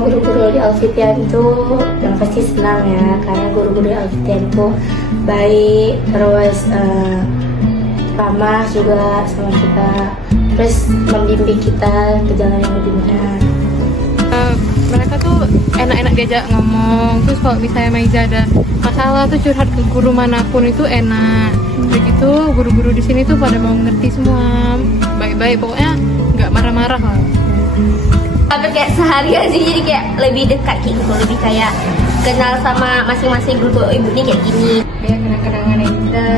guru-guru di Alfitian itu yang pasti senang ya, karena guru-guru di Alfitian itu baik, terus ramah juga sama kita, terus membimbing kita ke jalan yang lebih benar. Mereka tuh enak-enak diajak ngomong, terus kalau misalnya Maiza ada masalah tuh curhat ke guru manapun itu enak. Begitu guru-guru di sini tuh pada mau ngerti semua, baik-baik, pokoknya nggak marah-marah lah. Tapi kayak seharian sih, jadi kayak lebih dekat gitu, lebih kayak kenal sama masing-masing guru ibu ini kayak gini. Ya kenang-kenangan kita,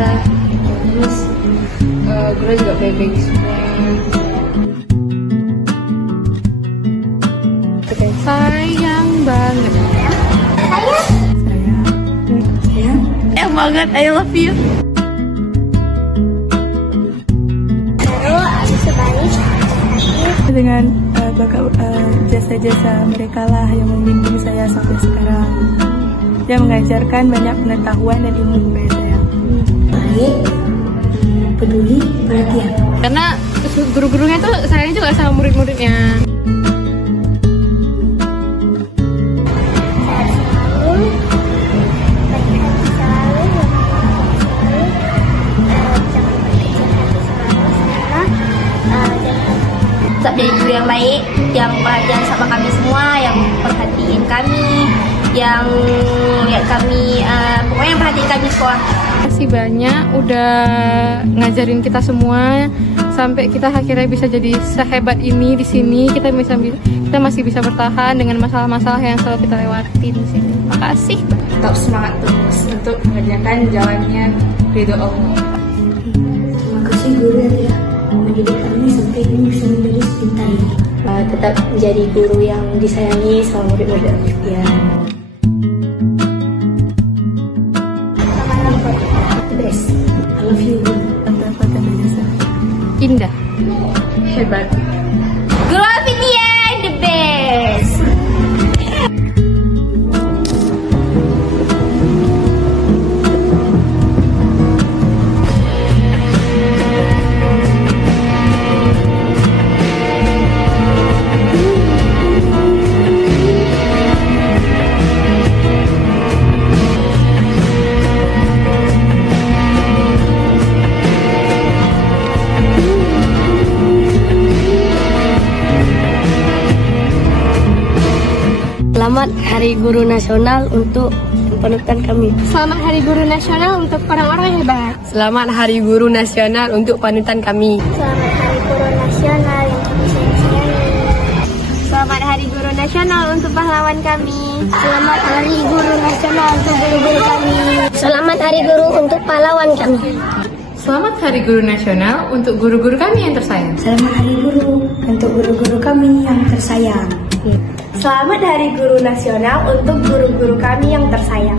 terus guru juga baik-baik semua. Sayang banget. Sayang banget, I love you. Dengan jasa-jasa mereka lah yang membimbing saya sampai sekarang. Dia mengajarkan banyak pengetahuan dan ilmu kepada saya. Baik, peduli, perhatian. Karena guru-gurunya tuh sayang juga sama murid-muridnya. Dari guru yang baik, yang perhatian sama kami semua, yang perhatiin kami, yang lihat kami, pokoknya yang perhatiin kami semua. Terima kasih banyak udah ngajarin kita semua sampai kita akhirnya bisa jadi sehebat ini di sini. Kita masih bisa bertahan dengan masalah-masalah yang selalu kita lewatin di sini. Makasih. Tetap semangat terus untuk mengerjakan jalannya ridho Allah. Terima kasih guru yang telah mendidik kami sampai kami bisa menjadi sepintar ini. Tetap menjadi guru yang disayangi sama murid-murid Alfitian. The best. I love you. Indah. Hebat. Guru Alfitian, the best. Selamat Hari Guru Nasional untuk panutan kami. Selamat Hari Guru Nasional untuk orang-orang yang hebat. Selamat Hari Guru Nasional untuk panutan kami. Selamat Hari Guru Nasional yang kami sayangi. Selamat Hari Guru Nasional untuk pahlawan kami. Selamat Hari Guru Nasional untuk guru-guru kami. Selamat Hari Guru untuk pahlawan kami. Selamat Hari Guru Nasional untuk guru-guru kami yang tersayang. Selamat Hari Guru untuk guru-guru kami yang tersayang. Selamat Hari Guru Nasional untuk guru-guru kami yang tersayang.